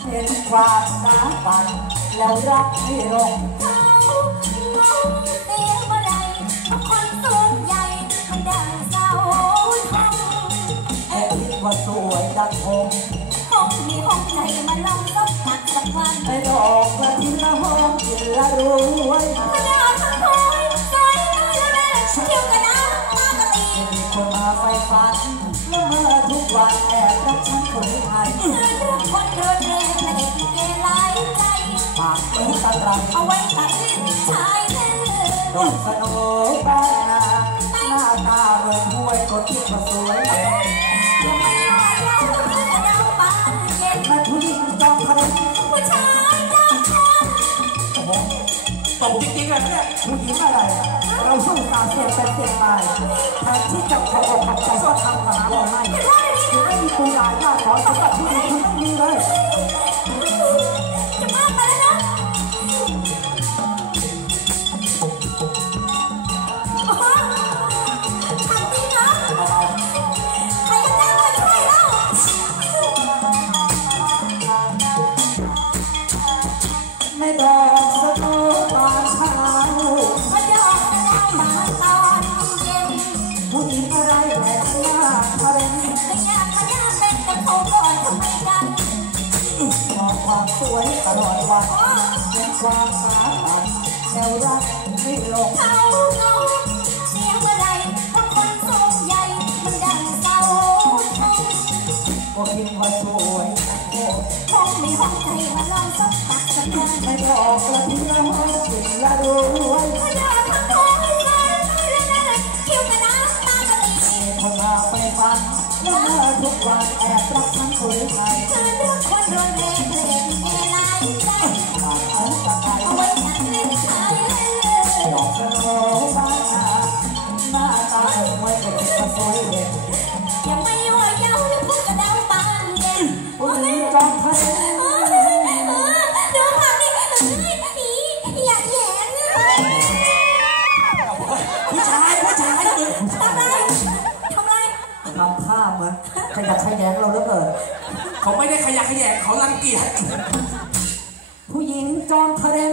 เห็นความสาฝันแล้วรักไม่ลงเตียงเมื่อไรคนสูงใหญ่มันดังเสาทองแค่คิดว่าสวยดังคงห้องมีห้องไหนมาลองต้องตักสักวันไปหลอกละทีละห้องกินละรวยกระดาษทั้งคอยซอยเลยละแม่เที่ยวกันนะตากะตีมีคนมาไฟฝันละเมื่อทุกวันแอบรักฉันคนไทย เอนตะกรังเอาไว้ตัดลิ้นชายเล่นดอกสโนบ้านนาหน้าตาเหมือนห้วยคนที่าสวยยังไม่รอดเรากระเดาปานเย็นแม่ผู้หญิงจอมพลังผู้ชายยากคนโอ้โหตบจริงๆอะเนี่ยผู้หญิงอะไร เราสู้ตาเสียเป็นเสียงตายแทนที่จะขออกขอบใจก็ทำหาว่าไม่ไม่มีตัวอย่างญาติขอสำหรับผู้หญิง ไม่บอกสโนตอนเช้ามาดอกกระดาษมาตอนเย็นผู้หญิงอะไรแหวนหน้าอะไรไม่ยากมาย่าเป็นแต่เขาก่อนทำไมกันมองความสวยตลอดวันเป็นความสามัญแนวรักไม่ลง ก็คิดว่าสวยห้องมีห้องใจมาลองสักตักสักวันไม่บอกละทีละห้องกินละรวยพยาทั้งของเลยเลยเลยคิวกันนะตากะตีคนมาไปฟันแล้วเมื่อทุกวันแอบรักทั้งคนไทยเธอเลือกคนโดนเล่นเล่นแค่ลายใจหากฉันจะไปเอาไว้ตัดเล่นชายเล่เลยบอกสโนบ้าหน้าตาเหมือนเป็นเด็กมาสวยเด่นอย่าม จอมพลังเดี๋ยวผักนี่เอ้ยอีอย่าแหย่งผู้ชายผู้ชายมึงทำไรทำไรทำท่าเหมือนขยักขยงเราแล้วเกิดเขาไม่ได้ขยักขยงเขารังเกียจผู้หญิงจอมทะเลน